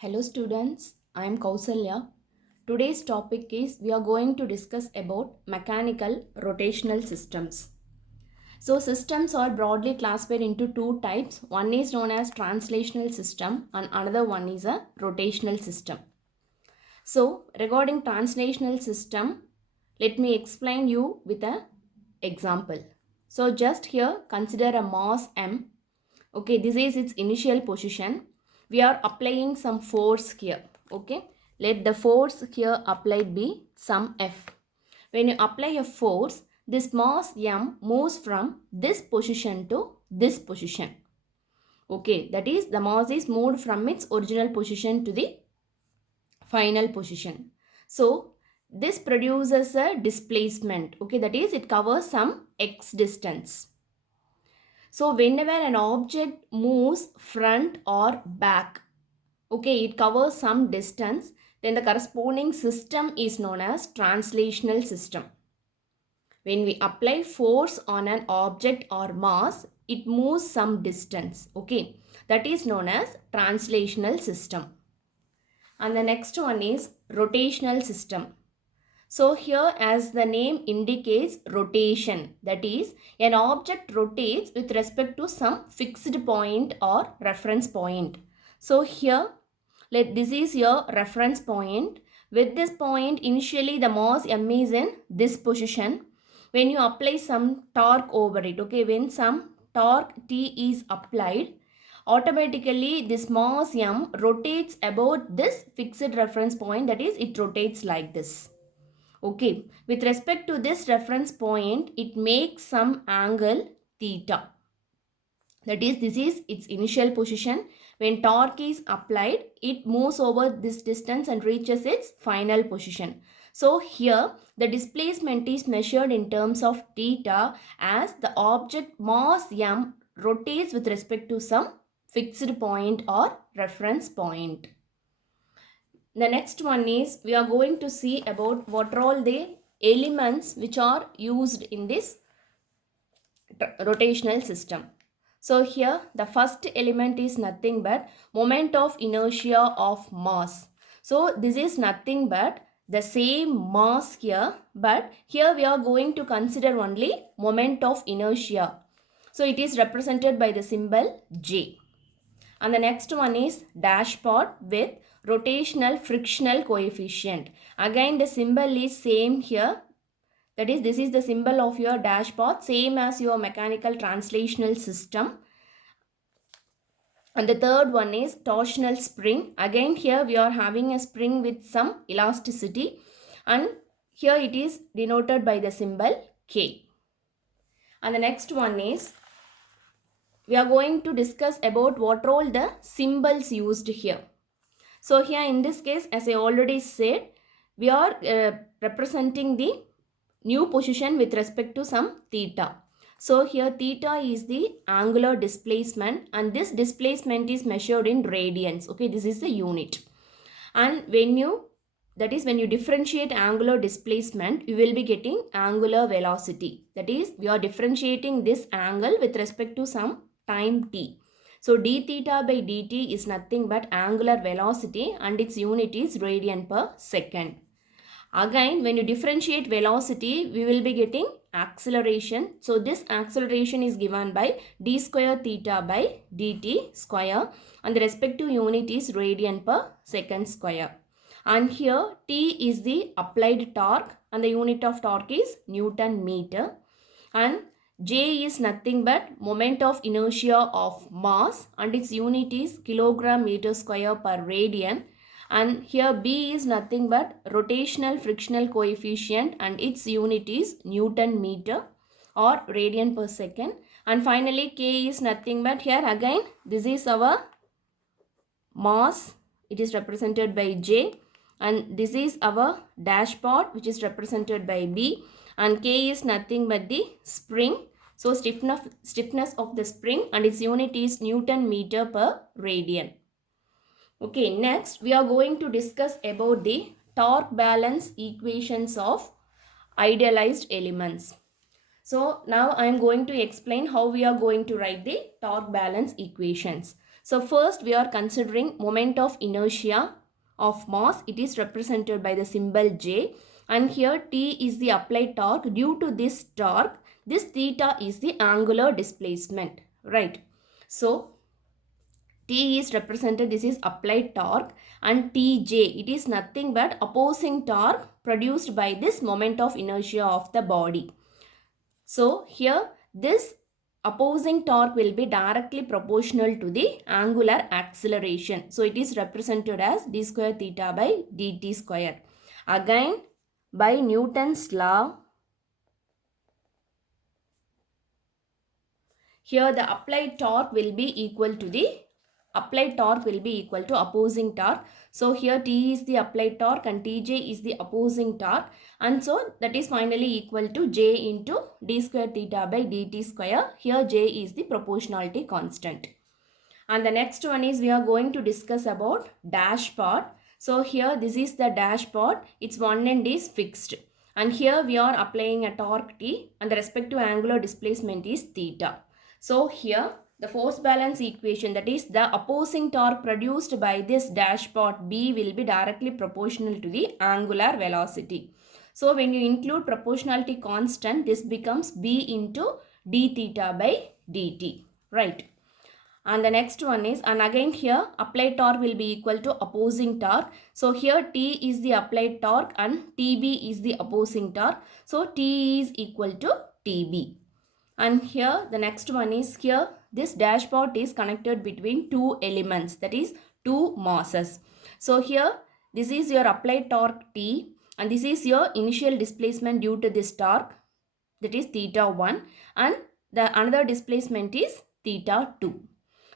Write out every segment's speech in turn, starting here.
Hello students, I am Kausalya. Today's topic is we are going to discuss about mechanical rotational systems. So systems are broadly classified into two types. One is known as translational system and another one is a rotational system. So regarding translational system, let me explain you with an example. So just here consider a mass m. Okay, this is its initial position. We are applying some force here. Okay, let the force here applied be some F. When you apply a force, this mass m moves from this position to this position. Okay, that is the mass is moved from its original position to the final position. So this produces a displacement. Okay, that is it covers some x distance. So whenever an object moves front or back, okay, it covers some distance, then the corresponding system is known as translational system. When we apply force on an object or mass, it moves some distance. Okay, that is known as translational system. And the next one is rotational system. So here, as the name indicates, rotation, that is an object rotates with respect to some fixed point or reference point. So here, this is your reference point. With this point, initially the mass m is in this position. When you apply some torque over it, okay, when some torque T is applied, automatically this mass m rotates about this fixed reference point, that is it rotates like this. Okay, with respect to this reference point, it makes some angle theta. That is, this is its initial position. When torque is applied, it moves over this distance and reaches its final position. So here, the displacement is measured in terms of theta as the object mass m rotates with respect to some fixed point or reference point. The next one is we are going to see about what are all the elements which are used in this rotational system. So here the first element is nothing but moment of inertia of mass. So this is nothing but the same mass here, but here we are going to consider only moment of inertia. So it is represented by the symbol J. And the next one is dashpot with rotational frictional coefficient. Again the symbol is same here. That is, this is the symbol of your dashpot, same as your mechanical translational system. And the third one is torsional spring. Again here we are having a spring with some elasticity. And here it is denoted by the symbol K. And the next one is we are going to discuss about what are all the symbols used here. So here in this case, as I already said, we are representing the new position with respect to some theta. So here theta is the angular displacement and this displacement is measured in radians. Okay, this is the unit. And when you differentiate angular displacement, you will be getting angular velocity. That is, we are differentiating this angle with respect to some time t. So d theta by dt is nothing but angular velocity and its unit is radian per second. Again, when you differentiate velocity, we will be getting acceleration. So this acceleration is given by d square theta by dt square and the respective unit is radian per second square. And here T is the applied torque and the unit of torque is Newton meter. And J is nothing but moment of inertia of mass and its unit is kilogram meter square per radian. And here B is nothing but rotational frictional coefficient and its unit is Newton meter or radian per second. And finally K is nothing but here again this is our mass, it is represented by J, and this is our dashpot which is represented by B, and K is nothing but the spring. So stiffness of the spring and its unit is Newton meter per radian. Okay, next we are going to discuss about the torque balance equations of idealized elements. So now I am going to explain how we are going to write the torque balance equations. So first we are considering moment of inertia of mass. It is represented by the symbol J, and here T is the applied torque. Due to this torque, this theta is the angular displacement, right? So T is represented, this is applied torque, and Tj, it is nothing but opposing torque produced by this moment of inertia of the body. So here this opposing torque will be directly proportional to the angular acceleration. So it is represented as d square theta by dt square. Again, by Newton's law, here the applied torque will be equal to opposing torque. So here T is the applied torque and Tj is the opposing torque, and so that is finally equal to J into d square theta by dt square. Here J is the proportionality constant. And the next one is we are going to discuss about dash part. So here this is the dash part, its one end is fixed, and here we are applying a torque T and the respective angular displacement is theta. So here the force balance equation, that is the opposing torque produced by this dash part B, will be directly proportional to the angular velocity. So when you include proportionality constant, this becomes B into d theta by dt, right? And the next one is, and again here applied torque will be equal to opposing torque. So here T is the applied torque and TB is the opposing torque. So T is equal to TB. And here the next one is, here this dashpot is connected between two elements, that is two masses. So here this is your applied torque T and this is your initial displacement due to this torque, that is theta 1, and the another displacement is theta 2.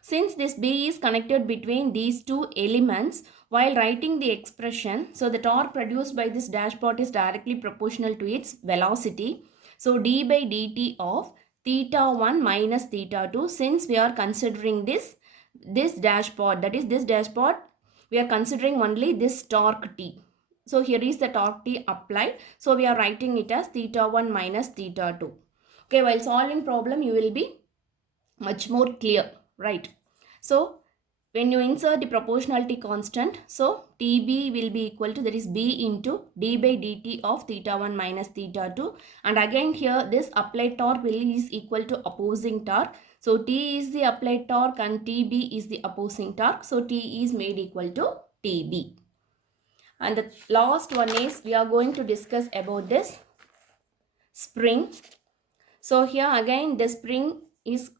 Since this B is connected between these two elements, while writing the expression, so the torque produced by this dashpot is directly proportional to its velocity. So d by dt of theta 1 minus theta 2, since we are considering this dashpot, that is this dashpot, we are considering only this torque T. So here is the torque T applied. So we are writing it as theta 1 minus theta 2. Okay, while solving problem, you will be much more clear, right? So when you insert the proportionality constant, so TB will be equal to, that is B into d by dt of theta 1 minus theta 2, and again here this applied torque is equal to opposing torque. So T is the applied torque and TB is the opposing torque. So T is made equal to TB. And the last one is, we are going to discuss about this spring. So here again the spring is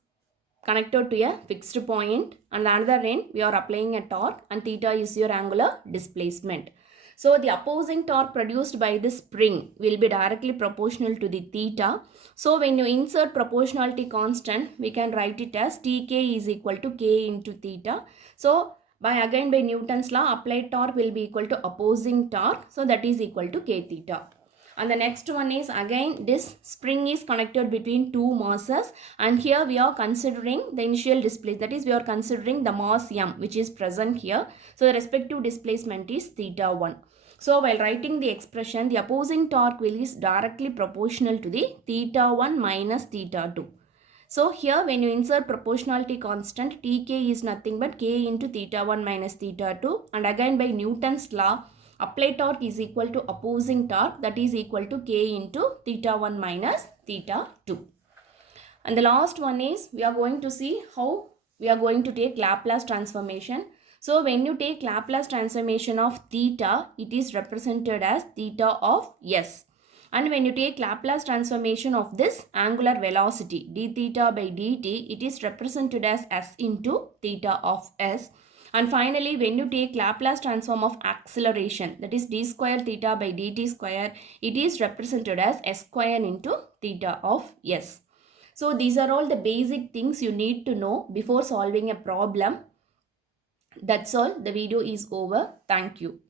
connected to a fixed point, and the other end we are applying a torque, and theta is your angular displacement. So the opposing torque produced by this spring will be directly proportional to the theta. So when you insert proportionality constant, we can write it as Tk is equal to K into theta. So by Newton's law, applied torque will be equal to opposing torque. So that is equal to K theta. And the next one is, again this spring is connected between two masses, and here we are considering the initial displacement, that is we are considering the mass m which is present here. So the respective displacement is theta 1. So while writing the expression, the opposing torque will is directly proportional to the theta 1 minus theta 2. So here when you insert proportionality constant, Tk is nothing but K into theta 1 minus theta 2, and again by Newton's law, applied torque is equal to opposing torque, that is equal to K into theta 1 minus theta 2. And the last one is, we are going to see how we are going to take Laplace transformation. So when you take Laplace transformation of theta, it is represented as theta of S. And when you take Laplace transformation of this angular velocity d theta by dt, it is represented as S into theta of S. And finally, when you take Laplace transform of acceleration, that is d square theta by dt square, it is represented as S square into theta of S. So these are all the basic things you need to know before solving a problem. That's all. The video is over. Thank you.